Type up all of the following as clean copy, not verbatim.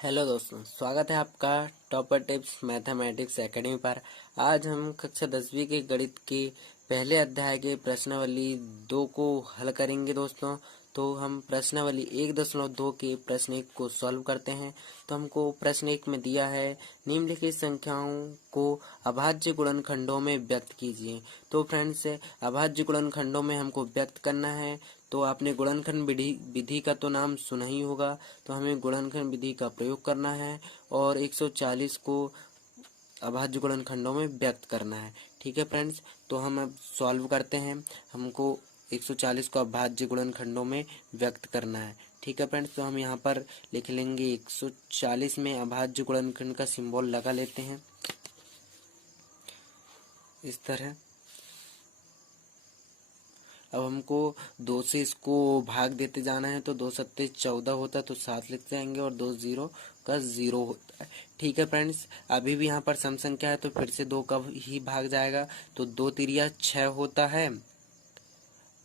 Hello दोस्तों, स्वागत है आपका टॉपर टिप्स मैथमेटिक्स एकेडमी पर। आज हम कक्षा 10वीं के गणित के पहले अध्याय के प्रश्नावली 2 को हल करेंगे दोस्तों। तो हम प्रश्नावली 1.2 के प्रश्न 1 को सॉल्व करते हैं। तो हमको प्रश्न 1 में दिया है, निम्नलिखित संख्याओं को अभाज्य गुणनखंडों में व्यक्त कीजिए। तो फ्रेंड्स, अभाज्य गुणनखंडों में हमको व्यक्त करना है। तो आपने गुणनखंड विधि का तो नाम सुना ही होगा। तो हमें गुणनखंड विधि का प्रयोग करना है और 140 को अभाज्य गुणनखंडों में व्यक्त करना है। ठीक है फ्रेंड्स, तो हम अब सॉल्व करते हैं। हमको 140 को अभाज्य गुणनखंडों में व्यक्त करना है। ठीक है फ्रेंड्स, तो हम यहाँ पर लिख लेंगे 140 में अभाज्य गुणनखंड का सिंबल लगा लेते हैं इस तरह। अब हमको 2 से इसको भाग देते जाना है। तो 2 सत्ते 14 होता है, तो 7 लिखते जाएंगे और 2 0 का 0 होता है। ठीक है फ्रेंड्स, अभी भी यहाँ पर सम संख्या है तो फिर से 2 का ही भाग जाएगा। तो 2 तिरिया 6 होता है,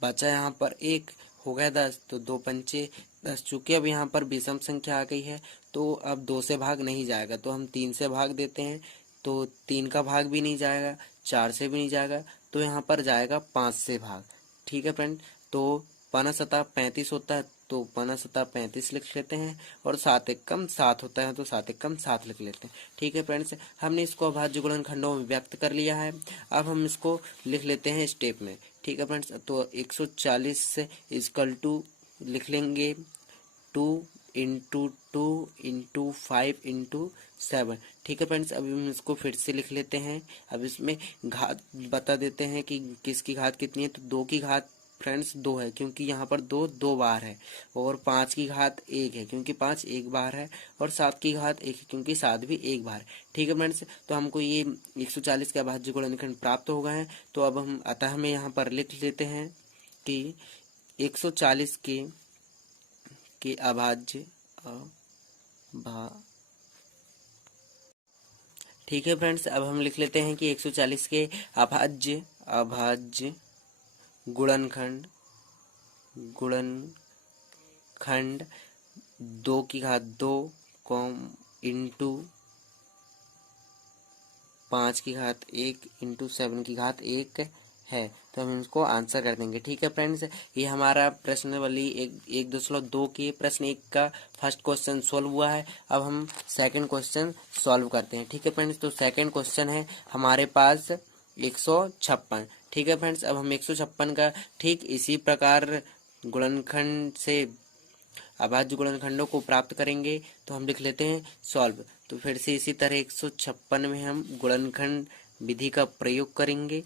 बचा यहाँ पर 1, हो गया 10। तो 2 पंचे 10। चूंकि अब यहाँ पर विषम संख्या आ गई है तो अब 2 से भाग नहीं जाएगा, तो हम 3 से भाग देते हैं। तो 3 का भाग भी नहीं जाएगा, 4 से भी नहीं जाएगा, तो यहाँ पर जाएगा 5 से भाग। ठीक है फ्रेंड, तो 5 सता 35 होता है, तो 5 सता 35 लिख लेते हैं और 7 एकम 7 होता है, तो 7 एकम 7 लिख लेते हैं। ठीक है फ्रेंड्स, हमने इसको अभाज्य गुणनखंडों में व्यक्त कर लिया है। अब हम इसको लिख लेते हैं स्टेप में। ठीक है फ्रेंड्स, तो 140 से इक्वल टू लिख लेंगे 2 इंटू 2 इंटू 5 इंटू 7। ठीक है फ्रेंड्स, अभी हम इसको फिर से लिख लेते हैं। अब इसमें घात बता देते हैं कि किसकी घात कितनी है। तो 2 की घात फ्रेंड्स 2 है, क्योंकि यहाँ पर 2 2 बार है। और 5 की घात 1 है, क्योंकि 5 1 बार है। और 7 की घात 1 है, क्योंकि 7 भी 1 बार है। ठीक है फ्रेंड्स, तो हमको ये 140 के अभाज्य गुणनखंड प्राप्त हो गए हैं। तो अब हम अतः हमें यहाँ पर लिख लेते हैं कि 140 के अभाज्य ठीक है फ्रेंड्स, अब हम लिख लेते हैं कि 140 के अभाज्य गुणनखंड 2 की घात 2 इंटू 5 की घात 1 इंटू 7 की घात 1 है। तो हम इसको आंसर कर देंगे। ठीक है फ्रेंड्स, ये हमारा प्रश्नावली 1.2 के प्रश्न 1 का फर्स्ट क्वेश्चन सॉल्व हुआ है। अब हम सेकंड क्वेश्चन सॉल्व करते हैं। ठीक है फ्रेंड्स, तो सेकंड क्वेश्चन है हमारे पास 156। ठीक है फ्रेंड्स, अब हम 156 का ठीक इसी प्रकार गुणनखंड से अभाज्य गुणनखंडों को प्राप्त करेंगे। तो हम लिख लेते हैं सॉल्व। तो फिर से इसी तरह 156 में हम गुणनखंड विधि का प्रयोग करेंगे।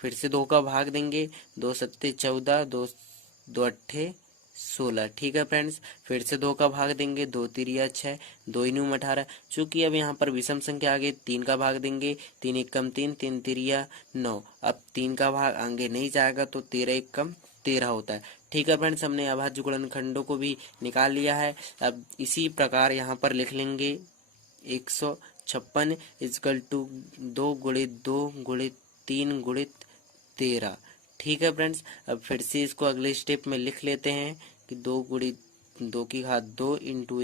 फिर से 2 का भाग देंगे, 2 सत्ते 14, 2 अट्ठे 16। ठीक है फ्रेंड्स, फिर से 2 का भाग देंगे, 2 तिरिया 6, 2 इनूम 18। चूंकि अब यहाँ पर विषम संख्या आगे 3 का भाग देंगे, 3 एकम 3, 3 तिरिया 9। अब 3 का भाग आगे नहीं जाएगा, तो 13 एकम 13 होता है। ठीक है फ्रेंड्स, हमने अभाज्य गुणनखंडों को भी निकाल लिया है। अब इसी प्रकार यहाँ पर लिख लेंगे 156 इक्वल टू 2 गुणित 2 गुणित 3 गुणित 13। ठीक है फ्रेंड्स, अब फिर से इसको अगले स्टेप में लिख लेते हैं कि 2 गुणित 2 की घात 2 इंटू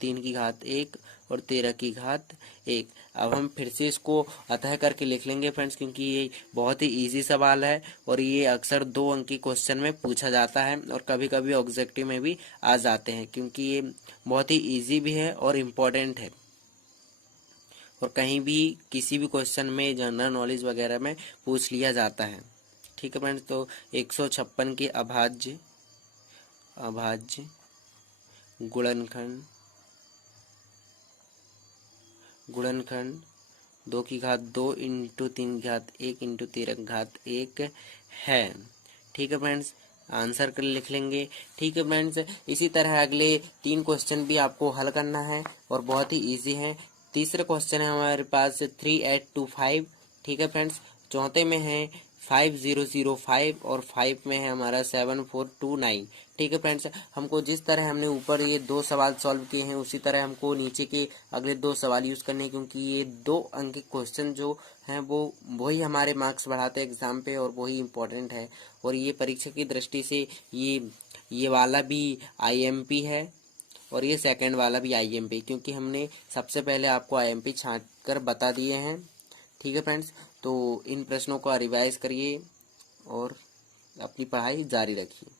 3 की घात 1 और 13 की घात 1। अब हम फिर से इसको अतः करके लिख लेंगे फ्रेंड्स, क्योंकि ये बहुत ही इजी सवाल है और ये अक्सर 2 अंक की क्वेश्चन में पूछा जाता है और कभी कभी ऑब्जेक्टिव में भी आ जाते हैं, क्योंकि ये बहुत ही ईजी भी है और इम्पोर्टेंट है और कहीं भी किसी भी क्वेश्चन में जनरल नॉलेज वगैरह में पूछ लिया जाता है। ठीक है फ्रेंड्स, तो 156 के अभाज्य गुणनखंड 2 की घात 2 इंटू 3 की घात 1 इंटू 13 की घात 1 है। ठीक है फ्रेंड्स, आंसर कर लिख लेंगे। ठीक है फ्रेंड्स, इसी तरह अगले 3 क्वेश्चन भी आपको हल करना है और बहुत ही इजी है। तीसरा क्वेश्चन है हमारे पास 3825। ठीक है फ्रेंड्स, चौथे में है 5005 और 5 में है हमारा 7429। ठीक है फ्रेंड्स, हमको जिस तरह हमने ऊपर ये 2 सवाल सॉल्व किए हैं उसी तरह हमको नीचे के अगले 2 सवाल यूज करने हैं, क्योंकि ये 2 अंक के क्वेश्चन जो हैं वो वही हमारे मार्क्स बढ़ाते हैं एग्जाम पे और वही इम्पोर्टेंट है। और ये परीक्षा की दृष्टि से ये वाला भी IMP है और ये सेकंड वाला भी आईएमपी, क्योंकि हमने सबसे पहले आपको आईएमपी छांट कर बता दिए हैं। ठीक है फ्रेंड्स, तो इन प्रश्नों को रिवाइज करिए और अपनी पढ़ाई जारी रखिए।